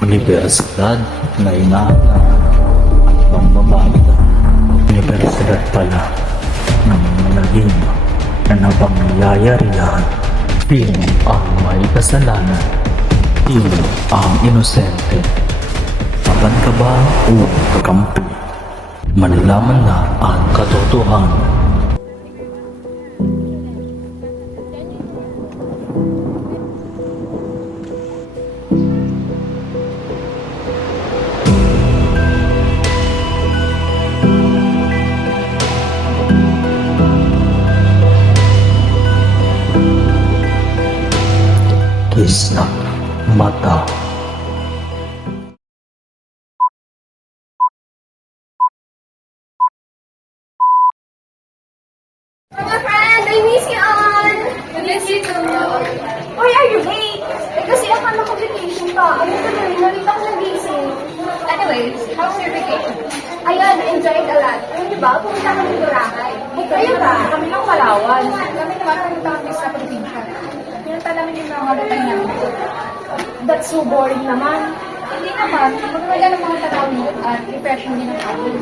Universidad na inaanap at pambabago. Universidad pala ng malagim na napangyayarihan. Sino ang may kasalanan? Sino ang inosente? Laban ka ba o kakampi? Malalaman na ang katotohanan. Kisna mata. Mga friend, I miss you all! I miss you too! Why are you late? Eh kasi akala ko vacation pa. Ano tuloy, narita ko nagising. Anyways, how's your vacation? Ayun, enjoyed a lot. Ayun ba, pumunta kami ng Boracay. Eh kayo ba? Kami ng Palawan. Kami naman pumunta kami sa probinsya. Pinunta namin yung mga gatay namin. That's so boring naman. Hindi naman, magmala ng mga tanawin at refreshing din ang hapon.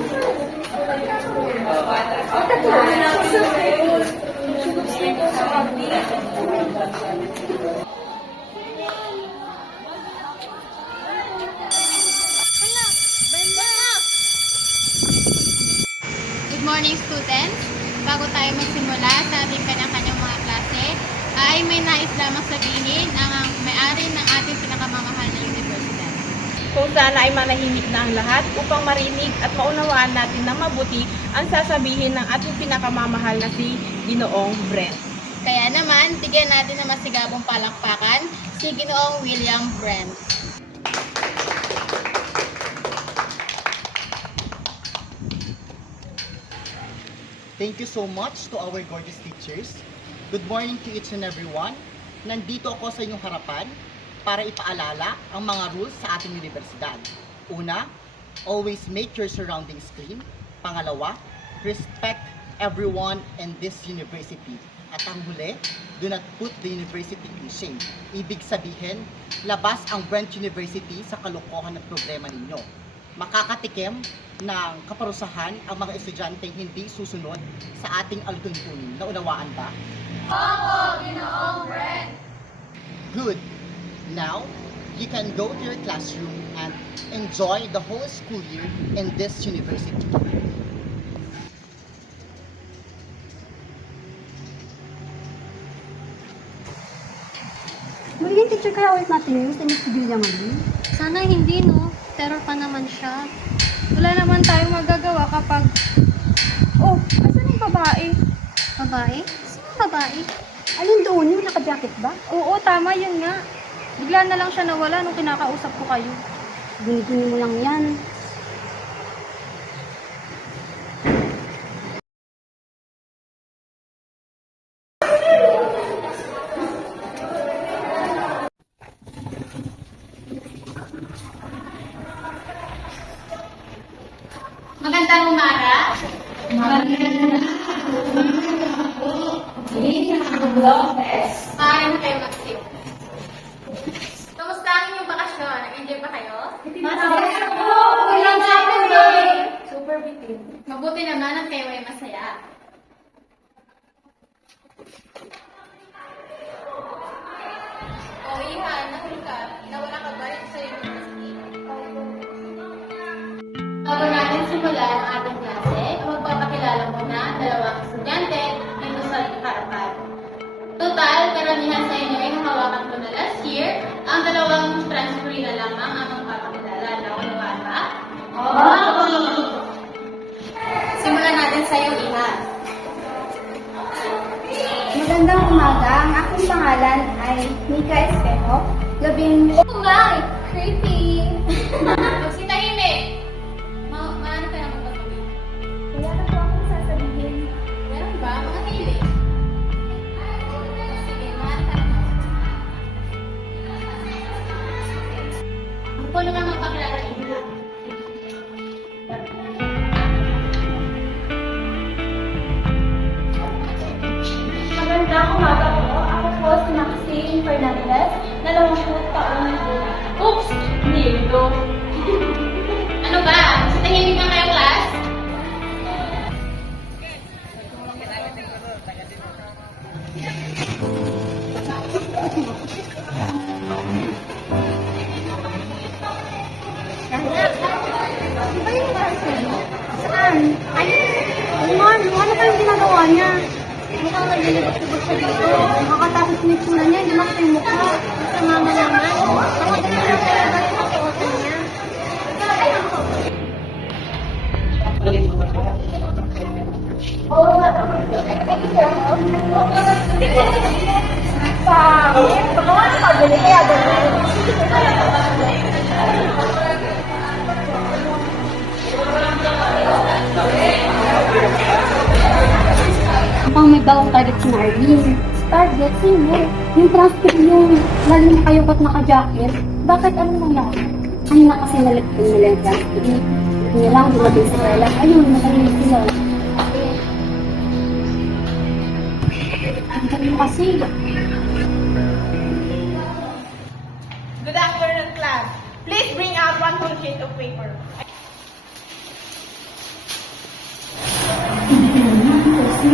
Good morning, students. Bago tayo magsimula sa ating kanya-kanyang mga klase, ay may nais lamang sabihin ang may-ari ng ating pinakamamahal na universidad. Kung sana ay manahimik na ang lahat upang marinig at maunawaan natin ng mabuti ang sasabihin ng ating pinakamamahal na si Ginoong Brent. Kaya naman, bigyan natin ng masigabong palakpakan si Ginoong William Brent. Thank you so much to our gorgeous teachers. Good morning to each and everyone. Nandito ako sa inyong harapan para ipaalala ang mga rules sa ating universidad. Una, always make your surroundings clean. Pangalawa, respect everyone in this university. At ang huli, do not put the university in shame. Ibig sabihin, labas ang Brent University sa kalokohan ng problema ninyo. Makakatikim ng kaparusahan ang mga estudyanteng hindi susunod sa ating alituntunin. Naunawaan ba? Opo, Ginoong Brent! Good. Now, you can go to your classroom and enjoy the whole school year in this university. Magiging teacher kaya ulit natin yun, Mr. Sibilya Marie? Sana hindi, no? Terror pa naman siya. Wala naman tayong magagawa kapag... Oh, asan yung babae? Babae? Sino babae? Alin doon? Yung naka-jacket ba? Oo, tama yun nga. Bigla na lang siya nawala nung kinakausap ko kayo. Guni-guni mo lang yan. Magandang umaga. Maaari na kayo mag-sit. Kamusta ang inyong bakasyon? Nag-enjoy ba kayo? Super bitin. Mabuti naman at kayo ay masaya. O, Iha, nahuli ka. Nawala ka ba rin sa university? Bago natin simulan ang ating klase, magpapakilala muna ang dalawang estudyante dito sa harapan. Total, karamihan sa inyo ay nahawakan ko na last year. Ang dalawang transferee na lamang ang magpapakilala. Naunawaan ba? Oo! Simulan natin sa iyo, Iha. Magandang umaga. Ang aking pangalan ay Mika Espejo. Labing... Umay! Creepy! Magsitahimik! Maano ka na magpapagin? Wala na po akong sasabihin. Meron ba? Mga hilig? Sige, maano ka na. Ako naman magpakilala, Iha. Magandang umaga po. Ako po si Maxine Fernandez, 20 taong gulang. Oops! Hindi. dito. Ano ba? Sa tahimik na kayo, class? Saan? Ayun, ano pa yung ginagawa niya? Mukhang naglalabas-labas siya dito. Nakakatakot yung itsura niya, hindi makita yung mukha. Sa mama naman. Nakagaling na talaga yung masuotan niya. Mukhang may bagong target si Marlene. Target? Sino? Yung transcript yung lalo na kayo ba't naka-jacket? Bakit anong nangyari? Kanina kasi nalagpin nila yung transcript. Hindi lang dumating sa kailan. Ayun, nakalimit sila. Ang galing kasi. Good afternoon, class. Please bring out one whole sheet of paper. Kasi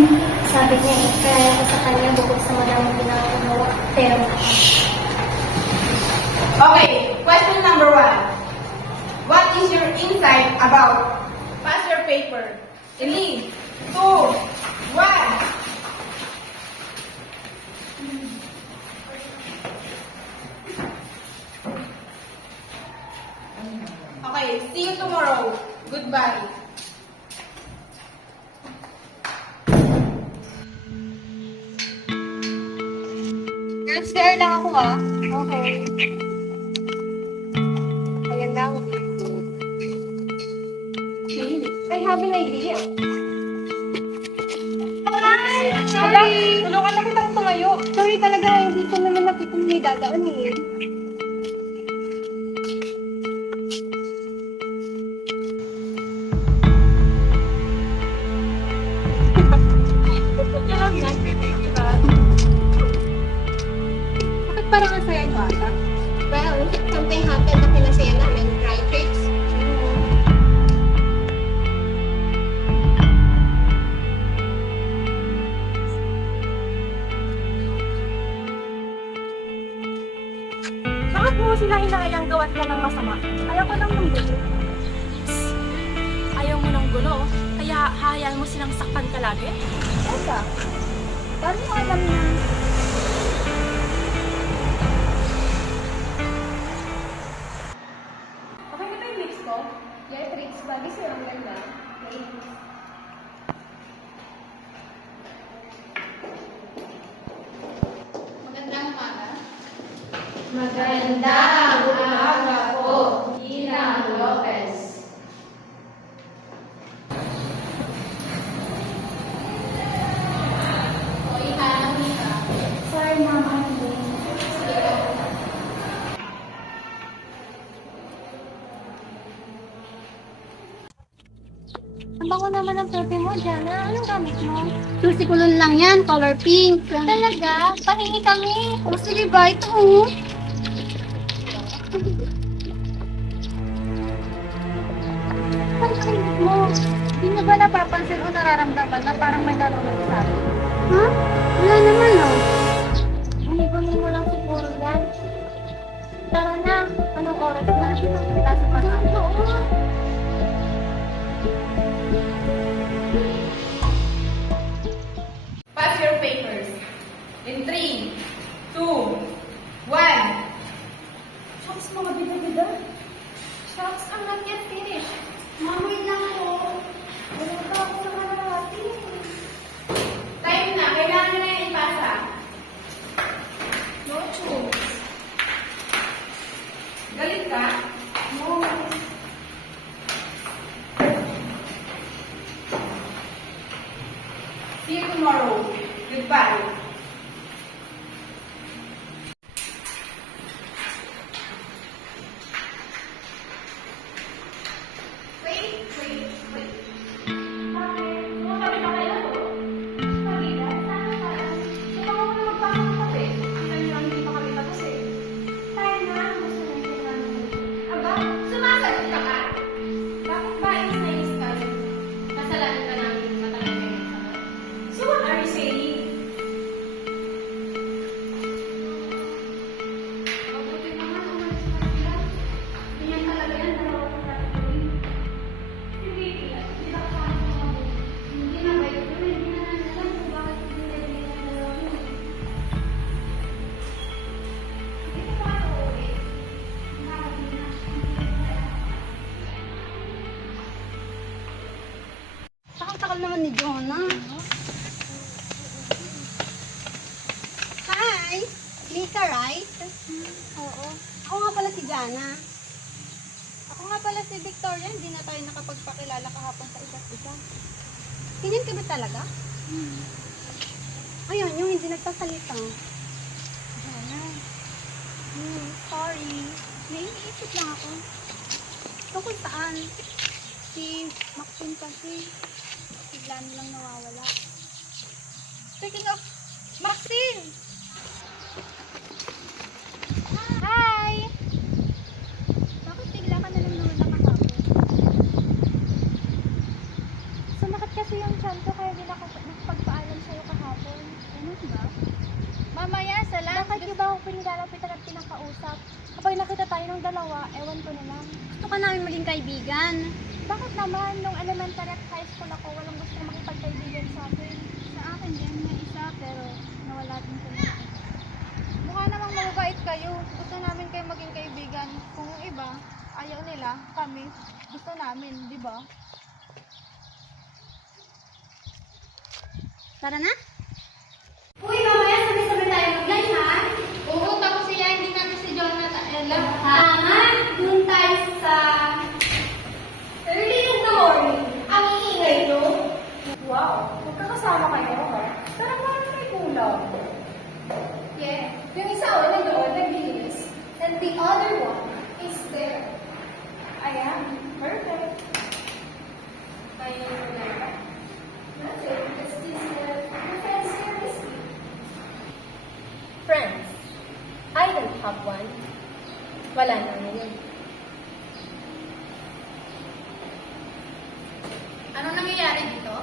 sabi niya, kaya ako sa kanya bukod sa madaming ginagawa. Pero, Okay, question number 1. What is your insight about? Pass your paper. 3, 2, 1. Okay, see you tomorrow. Goodbye. Girls, share lang ako ah. Okay. Ayan lang. I have an idea. Sorry! Tulungan na kitang tumayo. Sorry talaga, hindi ko naman nakita may dadaan eh. Bakit parang ang saya niyo ata? Well, something happened na pinasaya namin, right, Trix? bakit mo sila hinahayang gawan ka ng masama? Ayaw ko lang ng gulo. Ayaw mo ng gulo? Kaya hahayaan mo silang saktan ka lagi? Teka, paano mo alam na? Okay na ba yung lips ko? Yeah, Trix. Bagay sa'yo ang ganda. Thanks. Magandang umaga. Magandang umaga po, Ginang Lopez. O, ihanap ka. Sorry, Mama. Ang bango naman ang pepe mo, Jana. Anong gamit mo? Susi kulon lang yan, color pink. Talaga? Pahingi kami. O sige ba? Ito oh. Ang kainit mo. Hindi na ba napapansin o nararamdaman na parang may nalulog sa akin? Ha? Wala naman oh. Bumibuni mo lang siguro yan. Tara na. Anong oras na? Klase pa na. Oo. Pass your papers. In 3, 2, 1. Shucks, mga bida-bida. Shucks, I'm not yet finished. Mamoy lang ako. Wala pa ako sa kalahati. Time na. Kailangan nyo na yung ipasa. No choice. Galit ka? No. See you tomorrow. Goodbye. Wait. Bakit? Kumakabi ba kayo? Pagila? Sana ka. Kailangan ko na magpasok ng kape. Ang dami lang hindi pa kami tapos eh. Tayo na. Gusto na yung kailangan. Aba, Napakasakal naman ni Jonah. Hi! Mika, right? Oo. Ako nga pala si Jana. Ako nga pala si Victoria. Hindi na tayo nakapagpakilala kahapon sa isa't isa. Ganyan ka ba talaga? Ayun, yung hindi nagsasalita. Jana. Sorry. Naiisip lang ako. Tungkol saan? Si Maxine kasi. Bigla nilang nawawala. Speaking of Maxine! Hi! Bakit bigla ka na lang naman nakahapon? Sumakit kasi yung tiyan ko kaya di nakapagpaalam sa'yo kahapon. Ano ba? Mamaya sa lunch. Bakit niyo ba ako pinilalapitan at pinakausap? Kapag nakita tayo ng dalawa, ewan ko na lang. Gusto ka namin maging kaibigan. Bakit naman? Nung elementary at high school ako, walang gusto makipagkaibigan sa akin. Sa akin din, may isa pero nawala din ko na. Mukha namang mababait kayo. Gusto namin kayo maging kaibigan. Kung yung iba, ayaw nila, kami, gusto namin, di ba? Tara na? Uy, mamaya sabi-sabi tayo mag-lunch, ha? Oo, tapos sila, hindi natin si Jonathan. Tama! Doon tayo sa... Early in the morning. Ang iingay nyo. Wow, magkakasama kayo, ha? Pero parang may kulang. Yeah, yung isa o nandoon, nagbihis. And the other one is there. Ayan, perfect. Kaya yung problema. That's it. It's just your friends here is me. Friends. I don't have one. Wala na ngayon. Anong nangyayari dito?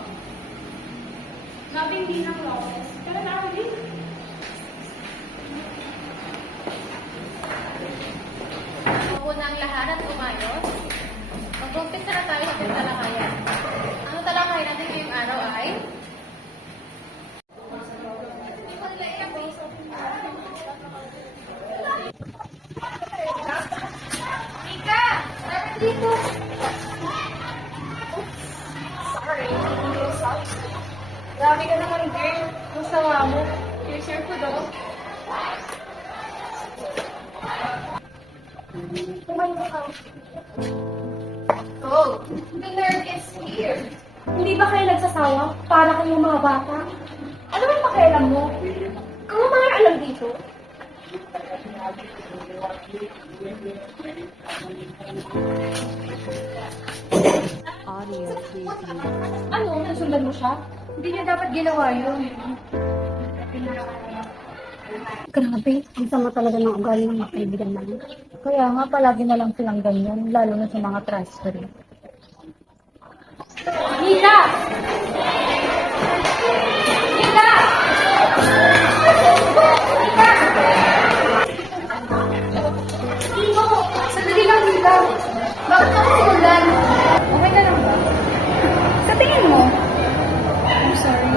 Nothing din ang losses. Pero nakawin. Muna ang lahat at umayos. Mag-umpisa na tayo sa talakayan. Ang talakayan natin ngayong araw ay... Mika! Dapat dito! Sorry. Sorry. Grabe ka naman, girl. Ang sawa mo. Here's your food, oh. Kumain ka. Oh, the nerd is here. Hindi ba kayo nagsasawa? Para kayong mga bata? Ano ba pakialam mo? Kung mga alam dito? Ano? Nasundan mo siya? Hindi niya dapat ginawa yun. Grabe, ang sama talaga ng ugali ng mga kaibigan namin. Kaya nga, palagi na lang silang ganyan, lalo na sa mga transfer. Mika! Mika! Tino! Sandali lang, Mika. Bakit ka kasundan? Okay ka lang ba? Sa tingin mo? I'm sorry.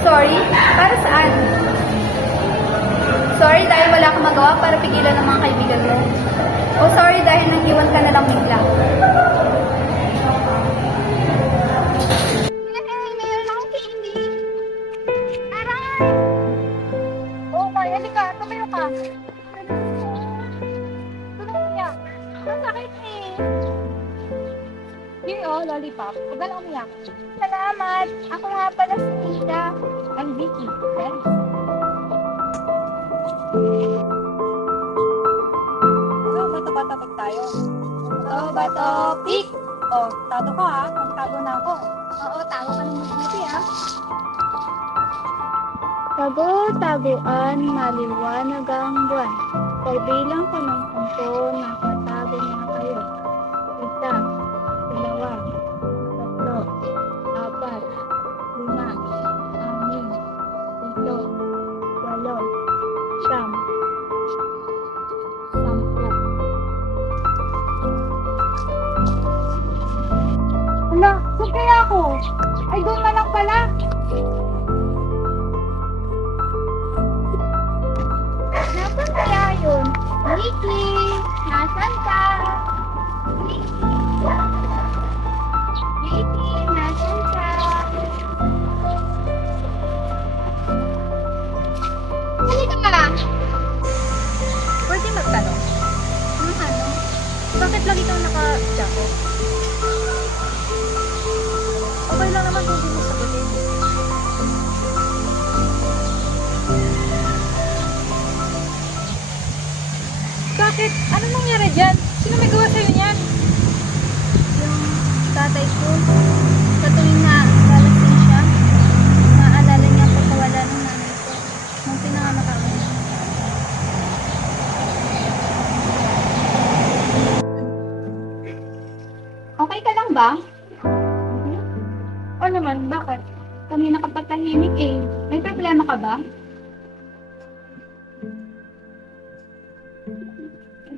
Sorry? Para saan? Sorry dahil wala kang magawa para pigilan ng mga kaibigan mo. O sorry dahil nang-iwan ka na lang bigla. Mayroon akong candy. Aray! Oo, May, halika. Tumayo ka. Tumayo. Masakit eh. Here, oh, lollipop. Huwag ka na umiyak. Salamat. Ako nga pala si Tita. I'm Vicky. Friends. So, bato-bato tayo. Bato, pick. Oh, tato ka ha. Magtago na ako. Oo, tago ka ng mabuti ah. Tago-taguan, maliwanag ang buwan. Pagbilang ko ng 10, nakatago na kayo. 1, 2, 3, 4, 5, 6, 7, 8, 8, 10. Hala, saan kaya ako? Ay, doon na lang pala. Nasaan kaya yun? Nikki, nasaan ka? Nikki, nasaan ka? ikaw naka-jacket? Okay lang naman kung di mo sagutin. Bakit? Ano nangyari dyan? Sino may gawa sa'yo niyan? Yung tatay ko, sa tuwing na lalasing siya, maaalala niya ang pagkawala ng nanay ko nung pinanganak ako. Okay ka lang ba? O naman, bakit? Kanina ka pa tahimik eh. May problema ka ba?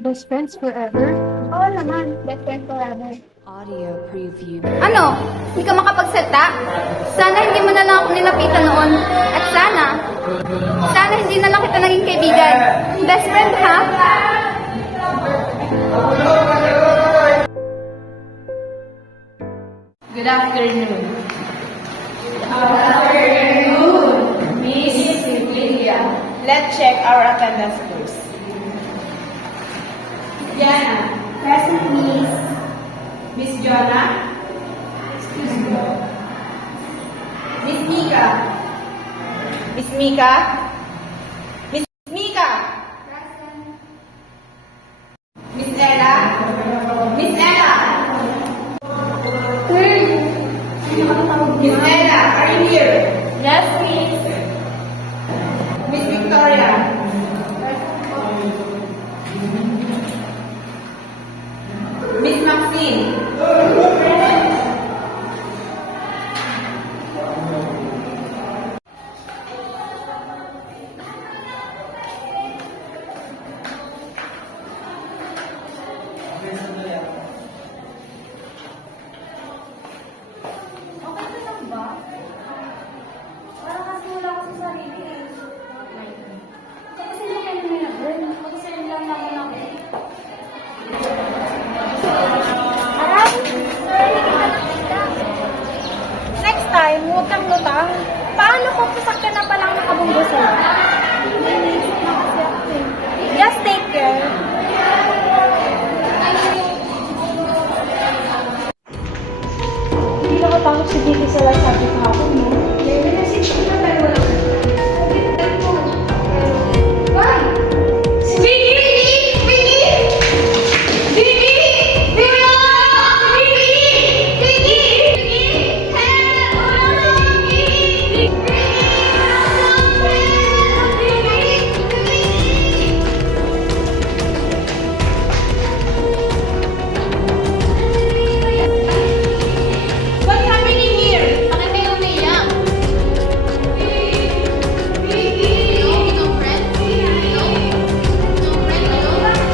Best friends forever? Oo naman, best friend forever. Audio preview. Ano? Hindi ka makapagsalta? Sana hindi mo na lang ako nilapitan noon. At sana hindi na lang kita naging kaibigan. Best friend, ha? Good afternoon. Miss Lydia. Let's check our attendance first. Diana. Present, Miss. Miss Jonah. Excuse me. Miss Mika. Miss Mika. Miss Mika. Miss Ella. Miss Ella. Miss Ella, are you here? Yes, Miss. Miss Victoria. Miss Maxine. Parang kasi wala ko sa sarili eh. Kasi hindi kayo may nag-learn. Mag-serve lang naman ako. Aray! Sorry, hindi ka nakita. Next time, huwag kang lutang. Paano kung sasakyan na palang nakabunggo sa'yo? May naisip na kasi ako eh. Just take care. Hindi nakatapos si Vicky sa last subject kahapon, no? May message ko na pero wala ko. Why? Si Vicky! Vicky! Vicky! Vicky! Vicky! Vicky! Vicky! Help! Wala si Vicky! Vicky! What's happening here? Bakit kayo umiiyak? No friend? No? No friend? No?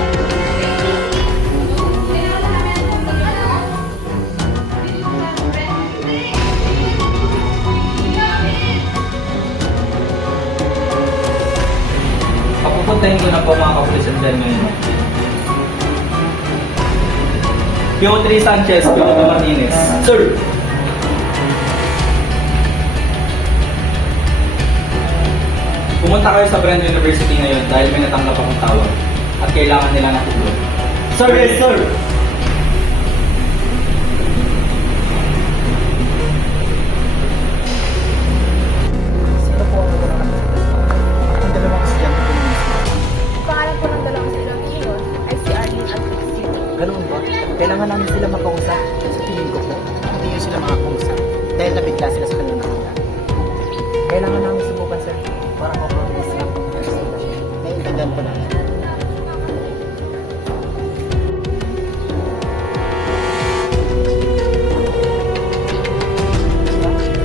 Papupuntahin ko na po mga kapulisan dyan ngayon. P.O. Sanchez, P.O. Martinez. Sir! Pumunta kayo sa Brand University ngayon dahil may natanggap akong tawag at kailangan nila ng tulong. Sir! Yes, sir! Sino po ang ang dalawang estudyante ko ng Pangalan ko ng dalawang estudyante ay si Arlene at Trixie. Ganun ba? Kailangan namin sila makausap. Sa tingin ko po, hindi nyo sila makakusap dahil nabigla sila sa kanilang nakita. Kailangan namin subukan, sir, para mapromise lang. Naiintindihan ko na.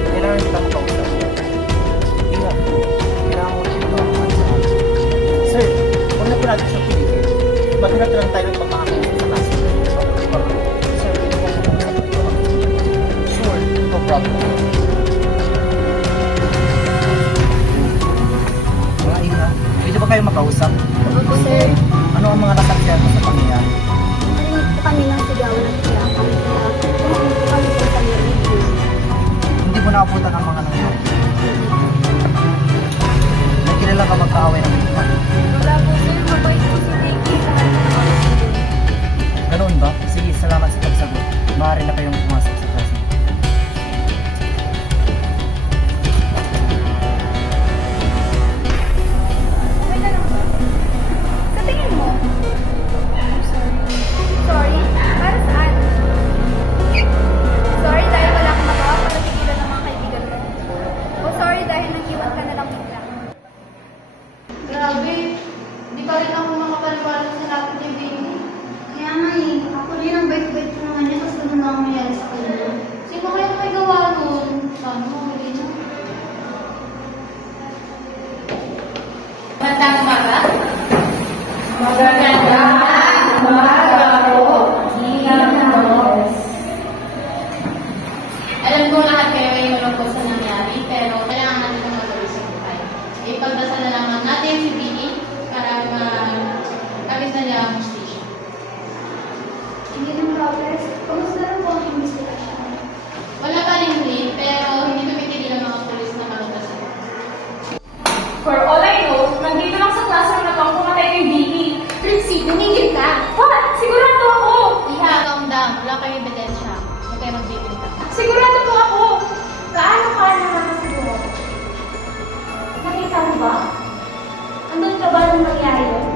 Kailangan kita makausap. Ingat, kailangan mo rin makausap sa akin. Sir, huwag na po natin siyang pilitin. Maghanap lang tayo ng pagkakausap sa klase. Sir, ito po ang pagkakausap. Sure, no problem. Mga ina, pwede ba kayo makausap? Opo, sir. Ano ang mga nasaksihan mo sa pangyayari? Narinig po kami ng sigawan at iyakan. Tumakbo po kami sa kanila. Hindi mo naabutan ang mga nangyayari. Nagkilala ka magkaaway ng iba. Wala po, sir. Mabait po si Vicky. Sa kanya nakakasindi. Ganoon ba? Sige, salamat sa pagsagot. Maaari na kayong pumasok sa klase. Sa tingin mo? Sorry. Para saan? Sorry dahil wala kang magawa para tigilan ng mga kaibigan mo. O sorry dahil nag-iwan ka na lang bigla. Grabe, di pa rin ako makapaniwala sa lapit ni Vinny. Kaya nga eh, ako rin ang bait-bait ko naman niya, tapos ganun na ang nangyari sa kanya. Sino kaya may gawa nun? Sana mahuli na. Magandang umaga. Magandang umaga po. Alam ko lahat kayo ay malungkot sa nangyari, pero kailangan natin itong matuloy sa buhay. Ipagdasal na lamang natin si Vinny para ma-abis na niya ang hustisya. Hindi ng progress. Kamusta na po ang investigasyon? Wala pa rin huli, pero hindi tumitigil ang mga pulis na malutasan. For all I know, nandito lang sa classroom na pang pumatay kay Vicky. Trixie, tumigil ka! What? Sigurado ako! Iha, calm down. Wala kayong ebidensya. Huwag kayo magbibinta. Sigurado po ako! Gaano ka nakakasiguro? Nakita mo ba? Andun ka ba nung nangyari yun?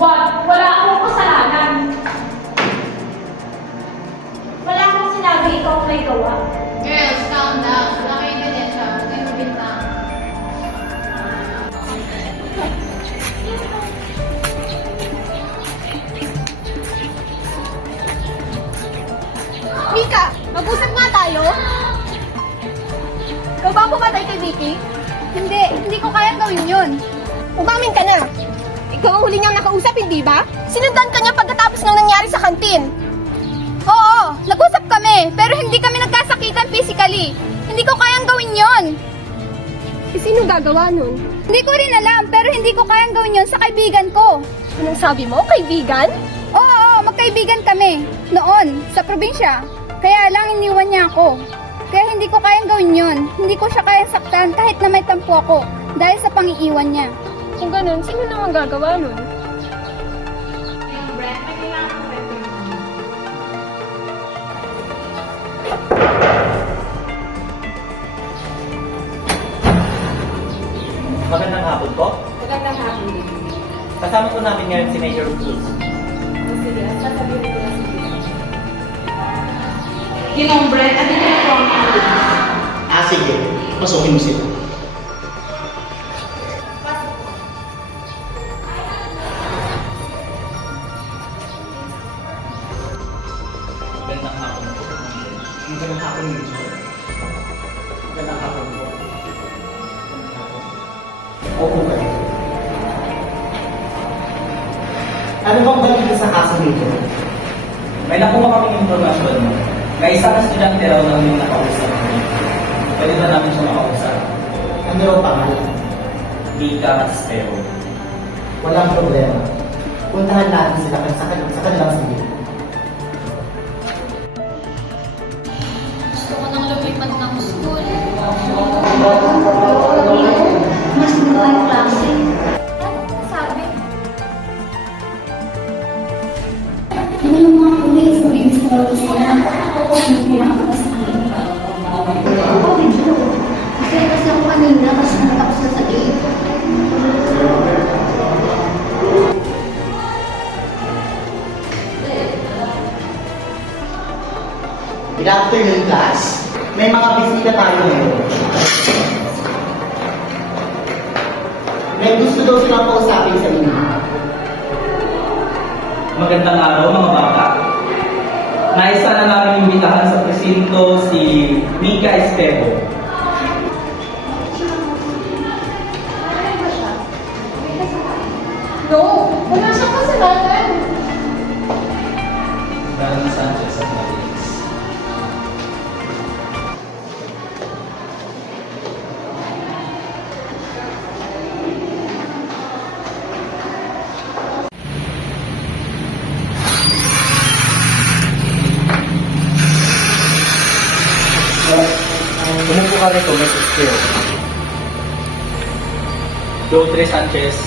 What? Wala akong kasalanan. Wala akong sinabi ikaw ang may gawa. Girls, calm down. Wala kayong ebidensya. Huwag kayo magbinta. Mika, mag-usap nga tayo. Ikaw ba ang pumatay kay Vicky? Hindi ko kayang gawin yun. Umamin ka na. Ikaw ang huli niyang nakausap, hindi ba? Sinundan ka niya pagkatapos ng nangyari sa kantin. Oo, nag-usap kami, pero hindi kami nagkasakitan physically. Hindi ko kayang gawin yon. Sino gagawa nun? Hindi ko rin alam, pero hindi ko kayang gawin yon sa kaibigan ko. Anong sabi mo, kaibigan? Oo, magkaibigan kami. Noon, sa probinsya. Kaya lang iniwan niya ako. Kaya hindi ko kayang gawin yon. Hindi ko siya kayang saktan kahit na may tampo ako dahil sa pangiiwan niya. Kung ganun, sino naman gagawa nun? Magandang hapon po. Magandang hapon din. Kasama po namin ngayon si Major Cruz. Sige, sasabihin ko na sige. Ginong Brent, ano yung po ang Sige. Pasukin mo sila. Magandang hapon po. Magandang hapon, Major. Magandang hapon po. Opo kayo. Ano bang balita sa kaso nito? May nakuha kaming informasyon na isang estudyante raw na yung nakausap. Pwede ba namin siya makausap? Ano raw pangalan? Mika Estero. Walang problema. Puntahan natin sila sa kanilang sabihin. Gusto ko nang lumipat ng school. Mas gusto ang klase. Ano sabi? Ano yung mga pulis? Mabinis na raw sila. Hindi pinakapasakit. Ako, medyo. Kasi ako kanina, kasi natapos na sa gate. Good afternoon, class. May mga bisita tayo ngayon. May gusto daw silang kausapin sa inyo. Magandang araw mga bata. Naisa na namin imbitahan sa presinto si Mika Estero. No, wala siyang kasalanan. Darren Sanchez at Marines. Umupo ka rito, Mrs. Theo. Dotre Sanchez,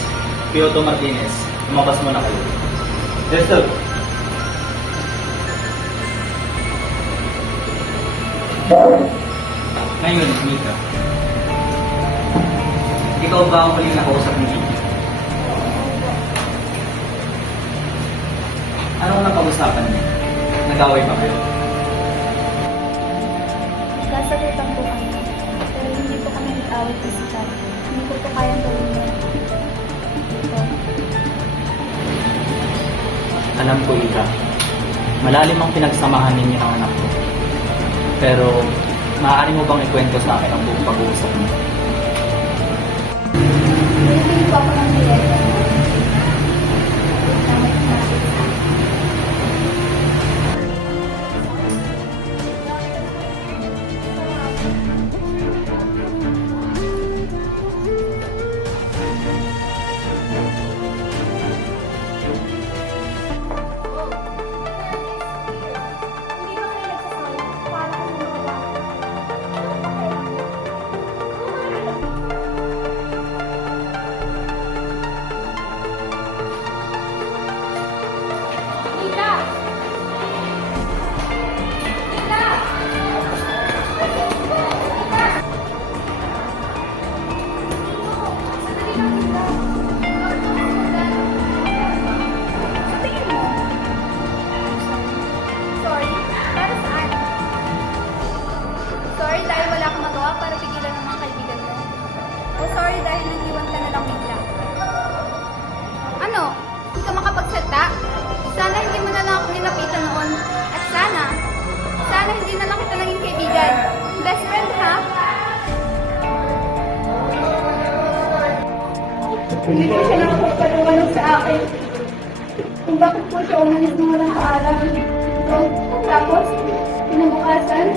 Piotto Martinez. Lumabas mo na kayo. Yes, sir. Ngayon, Mika. Ikaw ba ang huling nakausap ni Gigi? Anong napag-usapan niya? Nag-away pa kayo? Nagkasagutan po kami. Pero hindi po kami nag-awit physical. Hindi ko po kayang gawin yun. Ito. Alam ko, Ika. Malalim ang pinagsamahan ninyo ng anak ko. Pero, maaari mo bang ikwento sa akin ang buong pag-uusap niyo? Hindi po ako ng direkta. Sorry, para saan? Sorry dahil wala akong magawa para pigilan ng mga kaibigan mo. O sorry dahil nag-iwan ka na lang bigla. Ano? Hindi ka makapagsalta? Sana hindi mo na lang ako nilapitan noon. At sana hindi na lang kita naging kaibigan. Best friend, ha? Hindi ko siya nakapagpaliwanag sa akin kung bakit po siya umalis ng walang paalam. So, tapos, kinabukasan,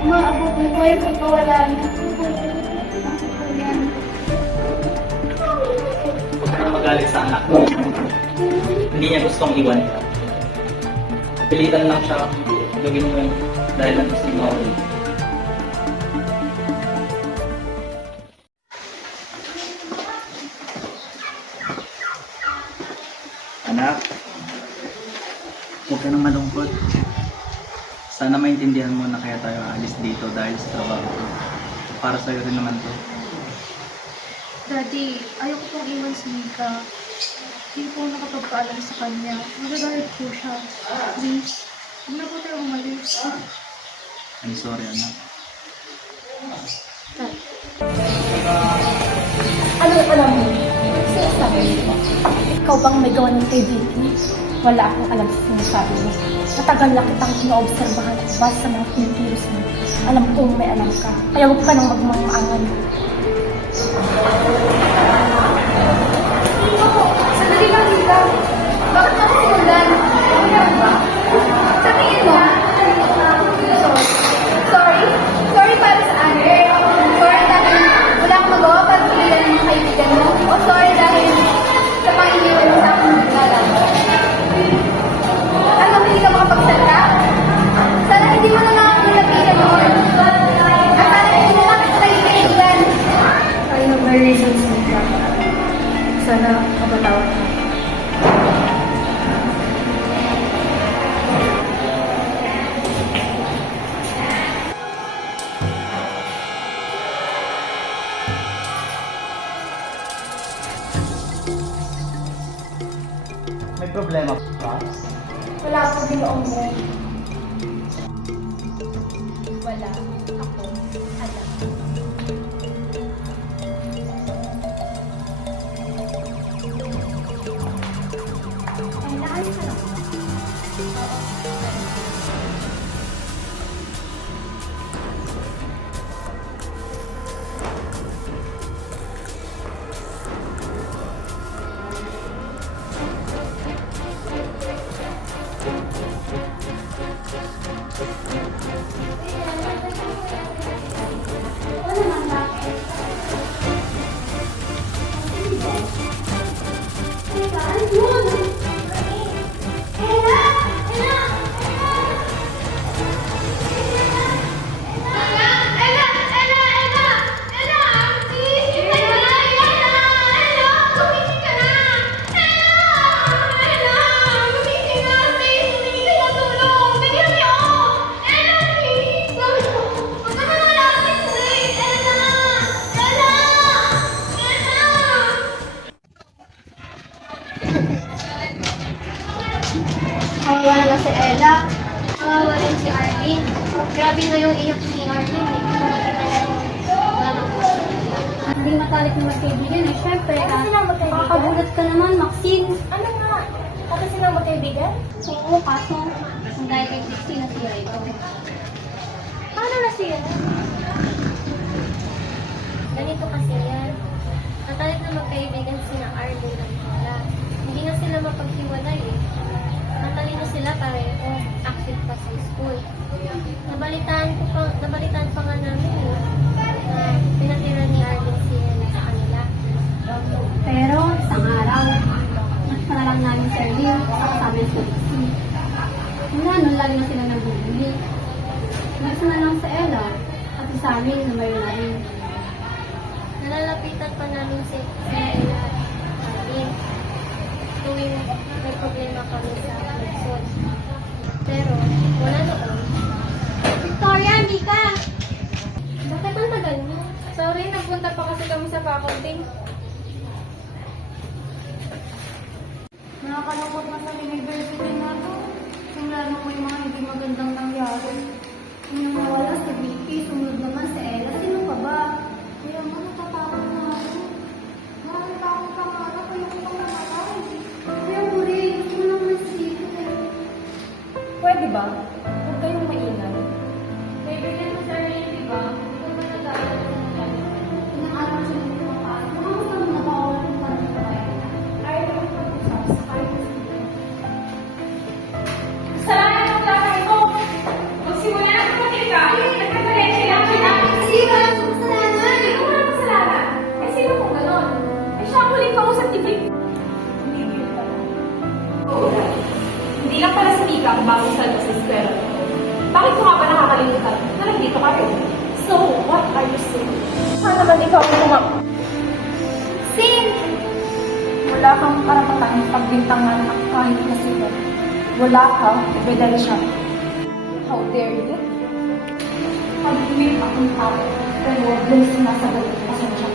umaabot na po yung pagkawala niya. Yan. Huwag ka na magalit sa anak mo. Hindi niya gustong iwan ka. Pilitan lang siya. Gawin mo yun dahil lang gusto mo ako. Anak, huwag ka nang malungkot. Sana maintindihan mo na kaya tayo aalis dito dahil sa trabaho ko. Para sa'yo rin naman to. Daddy, ayoko pong iwan si Mika. Hindi po nakapagpaalam sa kanya. Magagalit po siya. Please, huwag na po tayo umalis. I'm sorry, anak. Alam mo, sinasabi mo, ikaw bang may gawa ng kay Vicky? Wala akong alam sa sinasabi mo. Matagal na kitang kinoobserbahan at basa sa mga pinipilos mo. Alam kong may alam ka, kaya huwag ka nang magmamaangan. Sandali lang, Lita. Bakit ka simulan? Sa tingin mo? Sorry? Sorry para saan? Sorry dahil wala akong magawa para pigilan ng mga kaibigan mo? O sorry dahil sa panginiwan mo sa aking maglalang? Ano, hindi ka makapagsalita? Sana hindi mo na lang ako nilapitan noon. At sana hindi mo lang kita naging kaibigan. I have my reasons, Mika. Sana mapatawad ka. May problema ba? Wala akong ginoong mo. Wala akong alam. Ay, naayos ka lang. Kawawa naman si Ella. Kawawa rin si Arlene. Grabe na yung iyak ni Arlene eh. Hindi matalik na magkaibigan eh. Siyempre, makakagulat ka naman, Maxine. Ano nga? Ako silang magkaibigan? Oo, kaso, kung dahil kay Christine nasira ito. Paano na siya? Ganito kasi yan. Natalik na magkaibigan sina Arlene at Ella. Hindi na sila mapaghiwalay eh. Natalino sila pareho. Active pa sa school. Nabalitaan pa nga namin eh. Na pinatira ni Arlene si Ella sa kanila. Pero, isang araw, nakita lang namin si Arlene sa kasama sa Christine. Mula nun, lagi na sila nagbubuli. Nagsa na lang sa Ella at sa amin na mayroon na rin. Nalalapitan pa namin si Ella at Arlene tuwing may problema kami sa Luzon. Pero, wala noon. Victoria, Mika! Bakit ang tagal mo? Sorry, nagpunta pa kasi kami sa faculty. Nakakalungkot na sa university na to. Simula na may mga hindi magandang nangyari. Nung nawala si Vicky, sumunod naman si Ella. Sino pa ba? Kaya nga natatakot na ako. Marami pa akong pangarap. Ayoko pang namatay. Kaya mo rin, gusto mo naman si Vicky eh. Pwede ba? Huwag kayong maingat. Kaibigan mo sa Arlene, di ba? Ikaw ba nag-aaral sa nangyari? Ilang araw siya nagpapasok. Makamusta mo na bawal kung paano sa bayan? Ayaw ko mag-usap sa kahit na sila. Kasalanan ng klasa ito! Magsimula na sa matika! Nagkakalensi lang siya! Kasi wala kang kasalanan! Sino mo lang kasalanan? Eh, sino kung ganon? Eh, siya ang huling kausap ni Vic. Tumigil ka na. Oo, hindi lang pala si Mika ang bagong salta sa eskwela. Bakit ko nga ba nakakalimutan na nandito ka rin? So, what are you saying? Saan naman ikaw ang kumang... Sin! Wala kang karapatan pagbintangan ang kahit na sino. Wala ka, ebidensya. How dare you? Pag-ibig akong tao, pero huwag din sinasagot ang pasensya.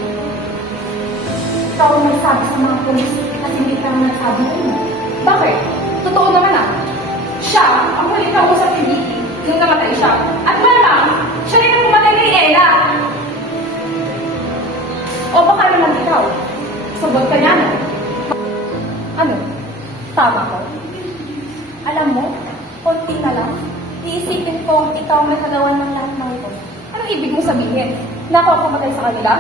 Ikaw ang nagsabi sa mga polis kasi hindi ka ang nagsabi mo. Bakit? Totoo naman ah. Siya ang huling kausap ni Vicky nung namatay siya. At malamang, siya rin ang pumatay kay Ella. O baka naman ikaw, sagot ka niya, no? Ano? Tama ko? Alam mo, konti na lang, iisipin kong ikaw ang nakagawa ng lahat ng ito. Anong ibig mo sabihin? Na ako ang pumatay sa kanila?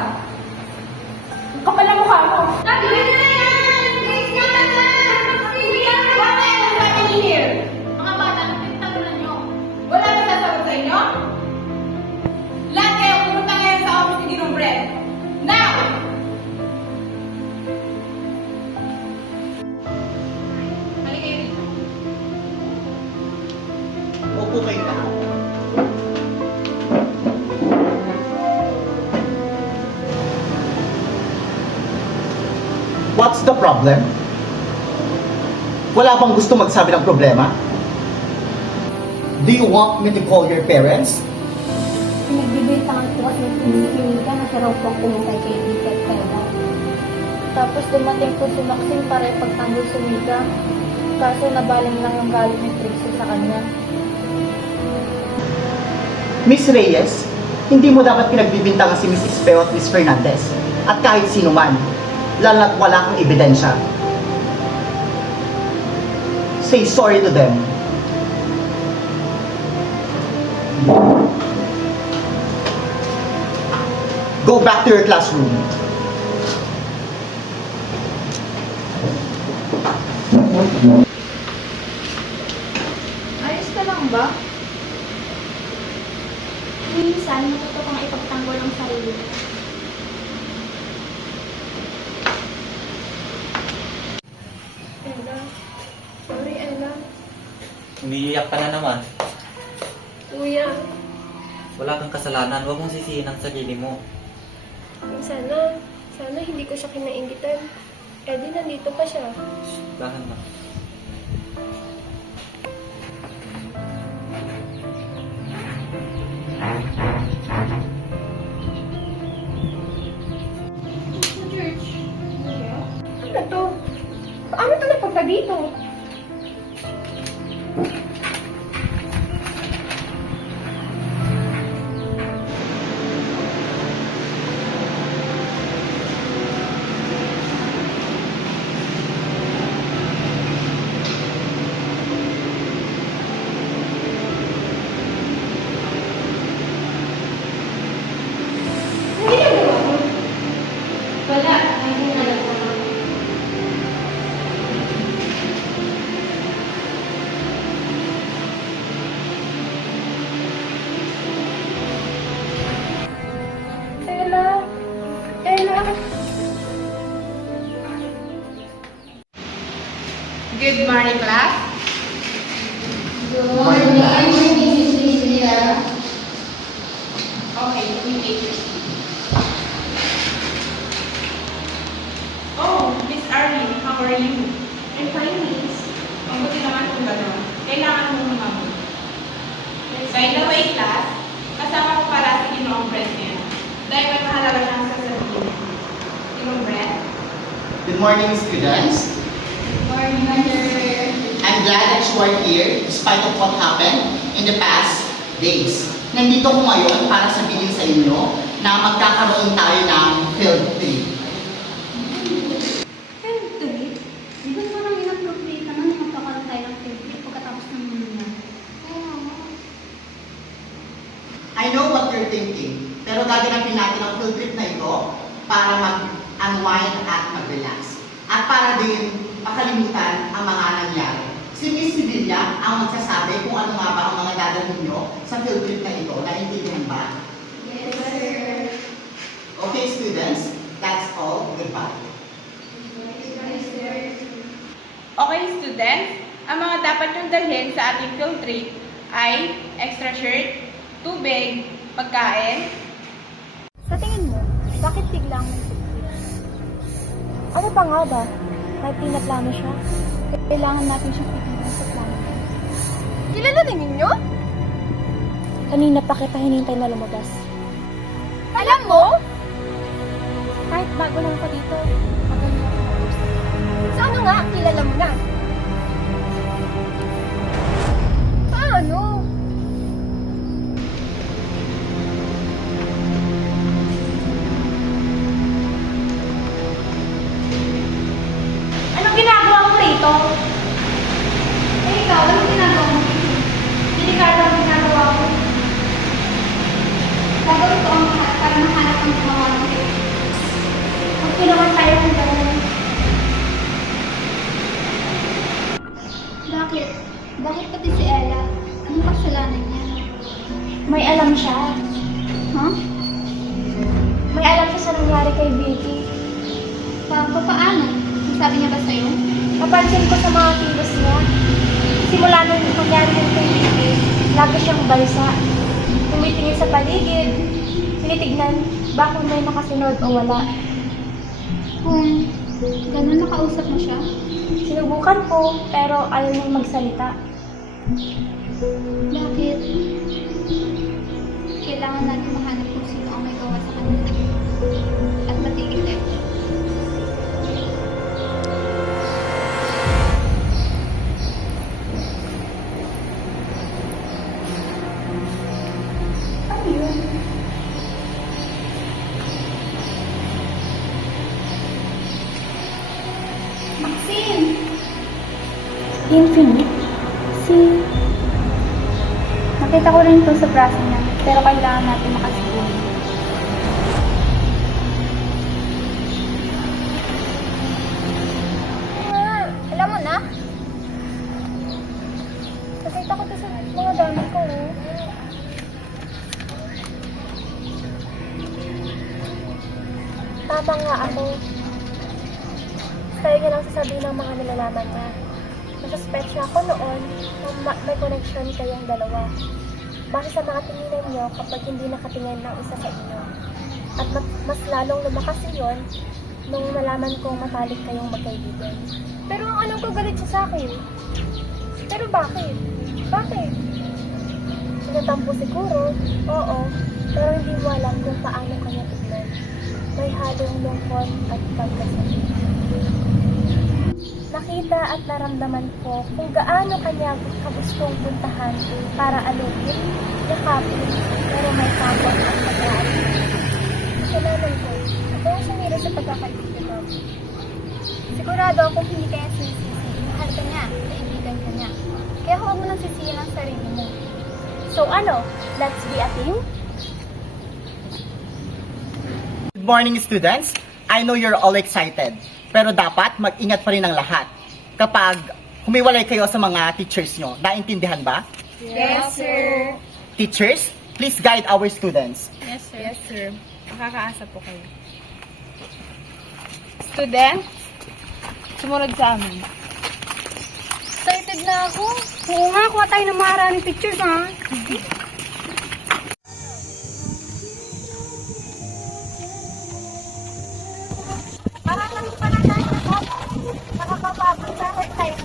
Ang kapal na mukha mo! Sabi na yan! Please naman na! Here. Mga bata, pinagtagulan nyo. Wala na sasagot sa inyo? Lahat kayo pumunta ngayon sa office ni Ginong Brett. Now! Halika kayo rito. Opo kayo lahat. What's the problem? Wala bang gusto magsabi ng problema? Do you want me to call your parents? Pinagbibintangan ko kasi si Mika na siya raw po ang pumatay kay Vicky at Ella. Tapos dumating po si Maxine para ipagtanggol si Mika. Kaso nabaling lang yung galit ni Trixie sa kanya. Miss Reyes, hindi mo dapat pinagbibintangan si Miss Espeo at Miss Fernandez at kahit sino man, lalo na't wala kang ebidensya. Say sorry to them. Go back to your classroom. Ayos ka lang ba? Minsan, natuto kang ipagtanggol ang sarili mo. Ella. Sorry, Ella. Umiiyak ka na naman. Kuya, Wala kang kasalanan. Huwag mong sisihin ang sarili mo. sana hindi ko siya kinaingitan. Eh di nandito pa siya. Dahan na. Ano to? Paano to napunta dito? Wala, hindi alam ko. Ella! Ella! Good morning, class. Good morning, Mrs. Lydia. Okay, you take your seat. Oh, Miss Arlene, how are you? I'm fine, miss. Mabuti naman kung gano'n. Kailangan mong humabot. By the way, class, kasama ko para si Ginoong Brett ngayon. Dahil may mahalaga siyang sasabihin. Ginoong Brett? Good morning, students. Morning, Mother. I'm glad that you are here despite of what happened in the past days. Nandito ko ngayon para sabihin sa inyo na magkakaroon tayo ng field trip. Field trip? Di ba parang inappropriate naman na magkakaroon tayo ng field trip pagkatapos ng mundo niya? I know what you're thinking, pero gaganapin natin ang field trip na ito para mag-unwind at mag-relax. At para din makalimutan ang mga nangyari. Si Miss Sevilla ang magsasabi kung ano nga ba ang mga dadalhin nyo sa field trip na ito. Naintindihan ba? Yes, sir. Okay, students, that's all. Goodbye. Yes, sir. Okay, students, ang mga dapat niyong dalhin sa ating field trip ay extra shirt, tubig, pagkain. Sa tingin mo, bakit biglang may surprise? Ano pa nga ba? May pinaplano siya? Kailangan natin siyang itignan sa plano niya. Kilala din ninyo? Kanina pa kita hinintay na lumabas. Alam mo? Kahit bago lang ako dito, magaling ako mag-usap. So ano nga, kilala mo na? Paano? Anong ginagawa mo rito? Eh, ikaw, anong ginagawa mo? Delikado ang ginagawa ko. Gagawin ko ang lahat para mahanap ang gumawa ng field trip. Magtulungan tayo ng gano'n. Bakit? Bakit pati si Ella? Anong kasalanan niya? May alam siya. Huh? May alam siya sa nangyari kay Vicky. Paano? Sabi niya ba sa'yo? Napansin ko sa mga kilos niya. Simula nung nangyari yun kay Vicky, lagi siyang balsa. Tumitingin sa paligid, tinitignan ba kung may nakasunod o wala. Kung gano'n nakausap mo siya? Sinubukan ko, pero ayaw niyang magsalita. Bakit? Kailangan natin mahanap kung sino ang may gawa sa kanila. At matigil ito. Ano yun? Maxine! Infinite? Nakita ko rin ito sa braso niya, pero kailangan natin makasiguro. Alam mo na? Nakita ko ito sa mga dami ko. Tama nga ako. Tayo niya lang sasabihin ng mga nalalaman niya. Nasuspect siya ako noon na may connection kayong dalawa. Base sa mga tinginan niyo kapag hindi nakatingin ng isa sa inyo. At mas lalong lumakas iyon nung nalaman kong matalik kayong magkaibigan. Pero ang anong kagalit siya sa akin? Pero bakit? Bakit? Sinatampo siguro, oo, pero hindi mo alam kung paano kanya tignan. May halong lungkot at pagkasabi. Nakita at naramdaman ko kung gaano kanya kabustong puntahan para alugin, yakapin, pero may kapon at pag-aari. Kasalanan ko, ako ang sumira sa pagkakaibigan namin. Sigurado akong hindi kaya sinisisi. Mahal ka niya, kaibigan ka niya. Kaya huwag mo nang sisihin ang sarili mo. So ano, let's be a team? Good morning, students. I know you're all excited, pero dapat mag-ingat pa rin ang lahat. Kapag humiwalay kayo sa mga teachers nyo, naintindihan ba? Yes, sir. Teachers, please guide our students. Yes, sir. Yes, sir. Makakaasa po kayo. Student, sumunod sa amin. Excited na ako. Oo nga, kuha tayo ng maraming pictures, ha? Marami pa na tayo. Nakakapagod sa akin tayo.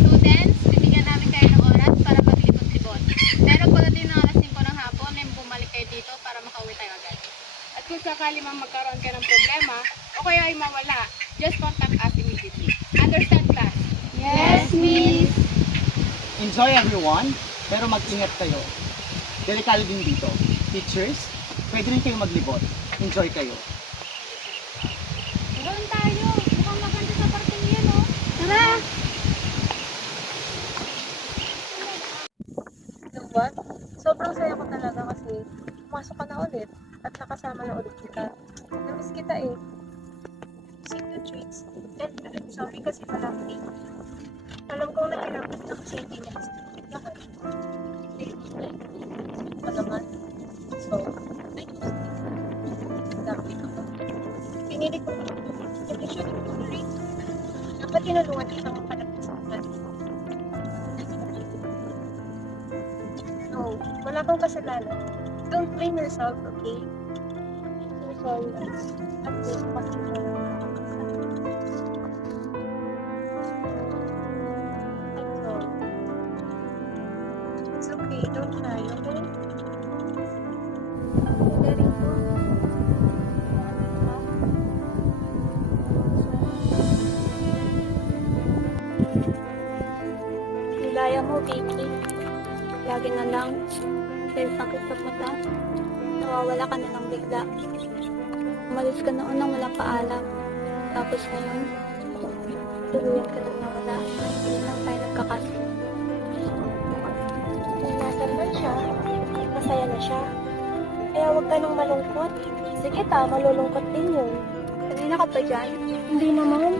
Students, bibigyan namin kayo ng oras para paglibot-libot. Pero pagdating ng alas 5 ng hapon, ay bumalik kayo dito para makauwi tayo agad. At kung sakali mang magkaroon ka ng problema, o kaya ay mawala, just contact us immediately. Understand, class? Yes, Miss! Enjoy everyone, pero mag-ingat kayo. Delikado din dito. Teachers, pwede rin kayo maglibot. Enjoy kayo. Doon tayo. Mukhang maganda sa parking yan, oh. Tara! Alam ba? Sobrang saya ko talaga kasi pumasok ka na ulit at nakasama na ulit kita. Namiss kita eh. Sing the treats. And sorry kasi pala ako eh. Alam ko nahirapan na kasi hindi mo kasi lahat. Malaman. So, I just dami ako. Pinili ko hindi siya nag-tolerate. Dapat tinulungan isang makalapit sa akin. No, wala kang kasalanan. Don't blame yourself, okay? So sorry. At least makikita na ako sa I'm sorry. It's okay, don't cry, okay? Dari ko. Nilaya mo, baby. Lagi na lang. Dahil sakit sa mata. Nawawala ka na lang bigla. Umalis ka noon nang walang paalam. Tapos ngayon, tuluyan ka nang nawala. Hindi lang tayo nagkakasya. Ingatan man siya, masaya na siya. Kaya huwag ka nang malungkot. Sige ta, malulungkot din yun. Kanina ka pa dyan? Hindi naman.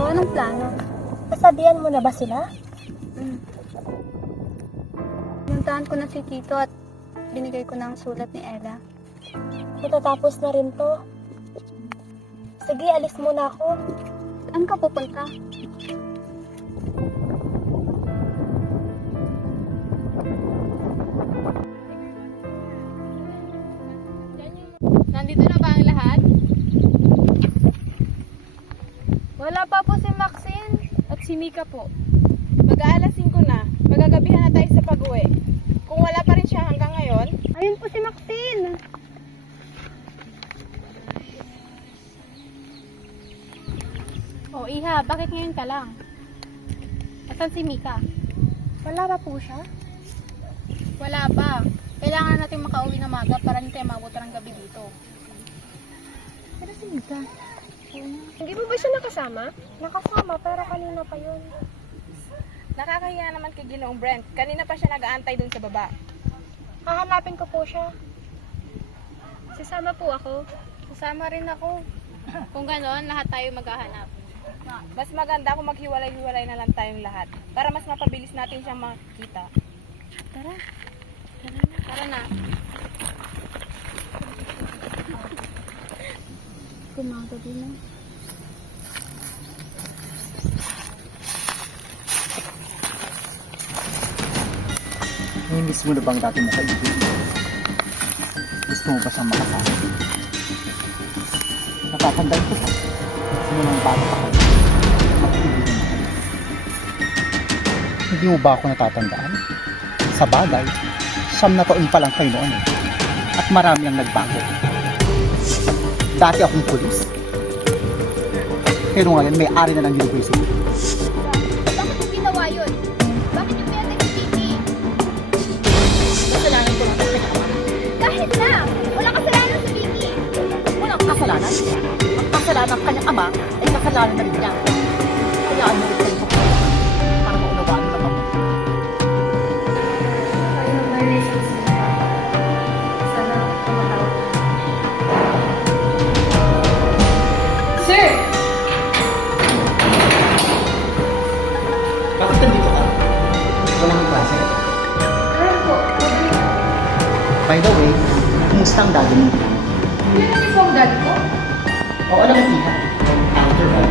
So, anong plano? Nasabihan mo na ba sila? Pinuntahan ko na si Tito at binigay ko na ang sulat ni Ella. Matatapos na rin to. Sige, alis muna ako. Saan ka pupunta? Nandito na ba ang lahat? Wala pa po si Maxine at si Mika po. Mag-aalas 5 na. Magagabihan na tayo sa pag-uwi. Kung wala pa rin siya hanggang ngayon, Ayun po si Maxine. O Iha, bakit ngayon ka lang? Asan si Mika? Wala ba po siya? Wala pa. Kailangan natin makauwi ng maga para hindi tayo mabutan ng gabi dito. Pero si Mika. Hindi mo ba siya nakasama? Nakasama, pero kanina pa yun. nakakahiya naman kay Ginoong Brent. Kanina pa siya nag-aantay dun sa baba. Hahanapin ko po siya. Sasama po ako. Kasama rin ako. Kung gano'n, lahat tayo maghahanap. Mas maganda kung maghiwalay-hiwalay na lang tayong lahat para mas mapabilis natin siyang makita. Tara. Tara na. Gumagabi na. Miss mo na bang dati mo kaibigan? Gusto mo ba siyang makasama? Natatandaan ko pa. Nung bata pa kayo. Magkaibigan na kayo. Hindi mo ba ako natatandaan? Sa bagay, 9 na taon pa lang kayo noon eh. At marami ang nagbago. Dati akong pulis. Pero ngayon may-ari na ng university. Bakit mo ginawa yun? Bakit yung pinatay si Kiki? Kasalanan ko lang kasi Kahit na! Walang kasalanan si Kiki! walang kasalanan. Ang kasalanan ng kanyang ama ay kasalanan na rin niya. Kaya ano rin kayo para maunawaan ng ama. Sir! Bakit nandito ka? Walang klase. Ano po? By the way, kumusta ang daddy mo? Yun ang po ang dad ko? Oo naman, Iha. After all,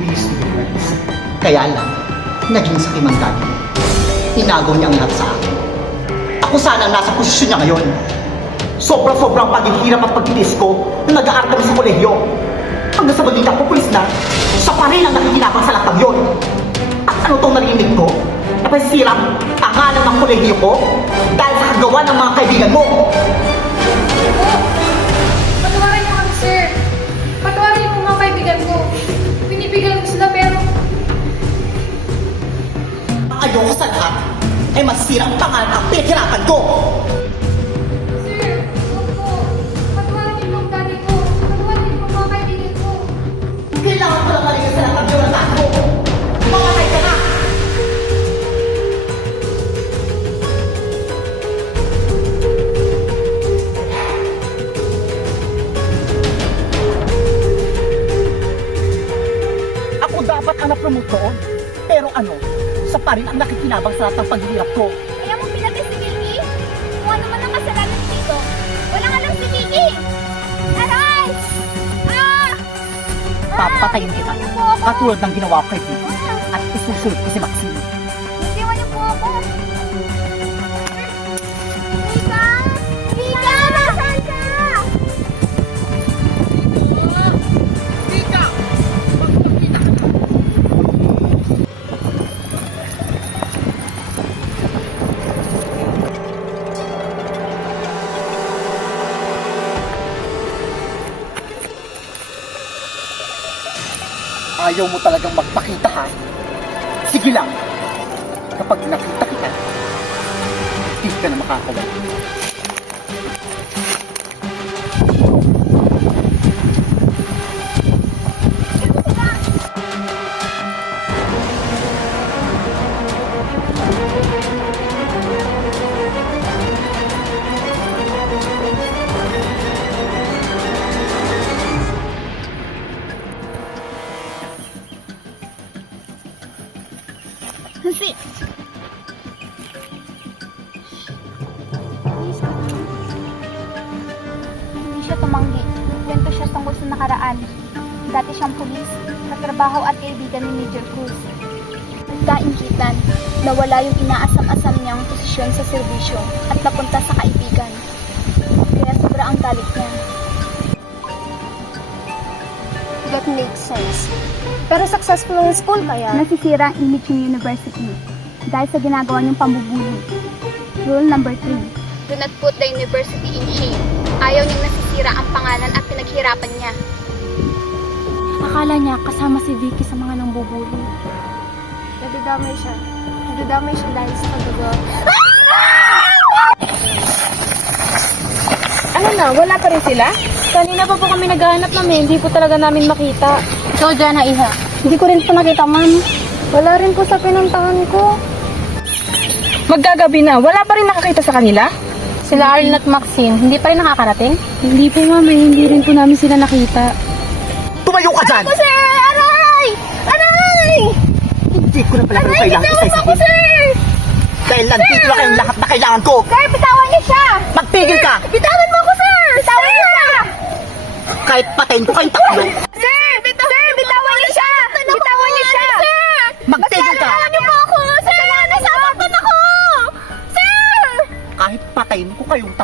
we used to be friends. Kaya lang, naging sakim ang daddy mo. Tinagaw niya ang lahat sa akin. Ako sana ang nasa posisyon niya ngayon. Sobrang paghihirap at pagtitis ko na nag-aaral kami sa kolehiyo. Hanggang sa balita ko, pulis na, siya pa rin ang nakikinabang sa lahat ng yun. At ano tong narinig ko? Napasisirang pangalan ng kolehiyo ko dahil sa kagawa ng mga kaibigan mo. Patawarin niyo kami, sir. Patawarin niyo mga kaibigan ko. Pinipigilan ko sila pero Ayoko sa lahat ay masisira ang pangalan at pinaghirapan ko. sir, huwag po. Patawarin niyo ang daddy ko. Patawarin niyo mga kaibigan ko. Kailangan ko lang maligay sa lahat ng Jonathan ko. Mamatay ka na! Ako dapat ang napromote doon. Pero ano, sa pa rin ang nakikinabang sa lahat ng paghihirap ko. Kaya mo pinatay si Kiki? Kung ano man ang kasalanan dito, walang alam si Kiki! Aray! Ah! Papatayin kita. Iwan niyo po ako! Katulad ng ginawa ko kay Vicky. At isusunod ko si Maxine. Iwan niyo po ako! Rika! Rika! Nasaan ka? Ayaw mo talagang magpakita, ha? Sige lang. Kapag nakita kita, hindi ka na makakawala. Hansi! Hindi siya tumanggi. Kwento siya tungkol sa nakaraan. Dati siyang pulis, katrabaho at kaibigan ni Major Cruz. Nagkaingitan, nawala yung inaasam-asam niyang posisyon sa serbisyo at napunta sa kaibigan. Kaya sobra ang galit niya. That makes sense. Pero successful ang school kaya. Nasisira ang image ng university dahil sa ginagawa niyong pambubuli. Rule number 3. Do not put the university in shame. Ayaw niyang nasisira ang pangalan at pinaghirapan niya. Akala niya kasama si Vicky sa mga nangbubuli. Nadadamay siya. Nadadamay siya dahil sa kagagawa. ano na, wala pa rin sila? Kanina pa po kami naghahanap namin, hindi po talaga namin makita. Ikaw dyan na iha. Hindi ko rin po nakita, ma'am. Wala rin po sa pinuntahan ko. Maggagabi na, wala pa rin nakakita sa kanila? Sila Arlene at Maxine, hindi pa rin nakakarating? Hindi po ma'am, hindi rin po namin sila nakita. Tumayo ka dyan! Sir! Aray! Aray! Hindi ko na pala kayo kailangan isa-isahin. Dahil nandito na kayong lahat na kailangan ko. Sir, bitawan niyo siya! Magpigil ka! Bitawan mo ako, sir! Bitawan niyo siya! Kahit patayin ko kayong tatlo, Sir! Sir, bitawan niyo siya! Bitawan niyo siya! Sir! magpigil ka! Bitawan niyo po ako! Sir! Nasasaktan ako! Sir!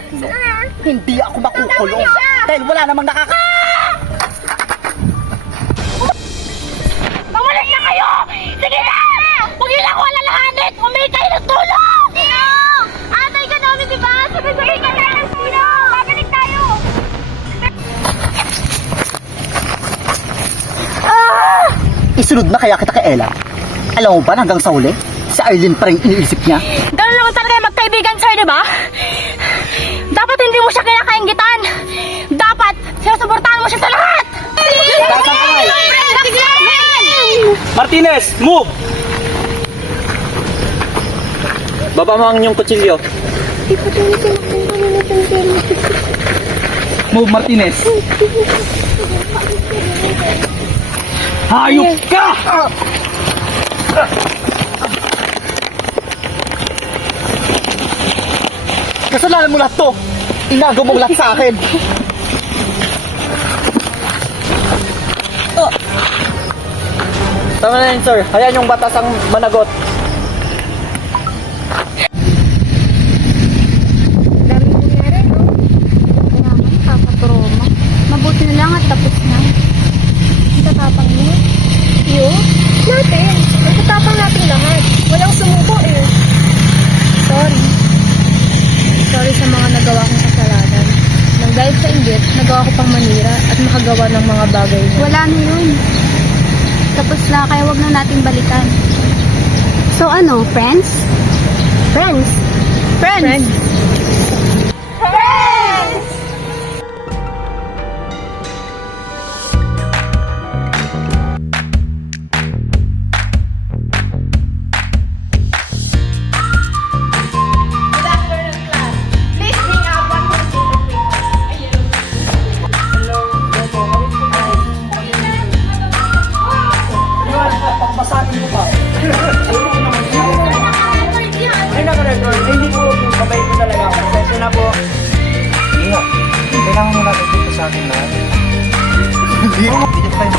tatlo. Hindi ako makukulong dahil wala namang nakaka... Mamulit na kayo! Sige na! Huwag nila ako alalahanin! Humingi kayo ng tulong! Atay ka namin, di ba? Sabi-sabi ka na ng tulong! Babalik tayo! Isunod na kaya kita kay Ella. Alam mo ba hanggang sa huli, si Arlene pa rin iniisip niya? Ganun naman talaga yung magkaibigan, sir, di ba? Dapat hindi mo siya kinakaingitan! Dapat sinusuportahan mo siya sa lahat! Martinez, move! Baba mo ang inyong kutsilyo. Move, Martinez. Hayop ka! Kasalanan mo lahat to! Inagaw mo lahat sa akin! Tama na yun, sir. Hayaan yung batas ang managot. Dami nangyari, no? Kaya nga, nakakatroma. Mabuti na lang at tapos na. Ang tatapang niyo. Yo? Natin. Ang tatapang natin lahat. Walang sumuko eh. Sorry. Sorry sa mga nagawa kong kasalanan. Nang dahil sa inggit, nagawa ko pang manira at makagawa ng mga bagay na. Wala na yun. Tapos na, kaya wag na natin balikan. So ano, friends? Friends! Friends! Good afternoon, class. Please bring up one more Pagpasakin mo pa. Ay, naka-record. Hindi po, babay po talaga ako. Session na po. Hindi nga. Kailangan mo natin dito sa akin lahat. Hindi ko kayo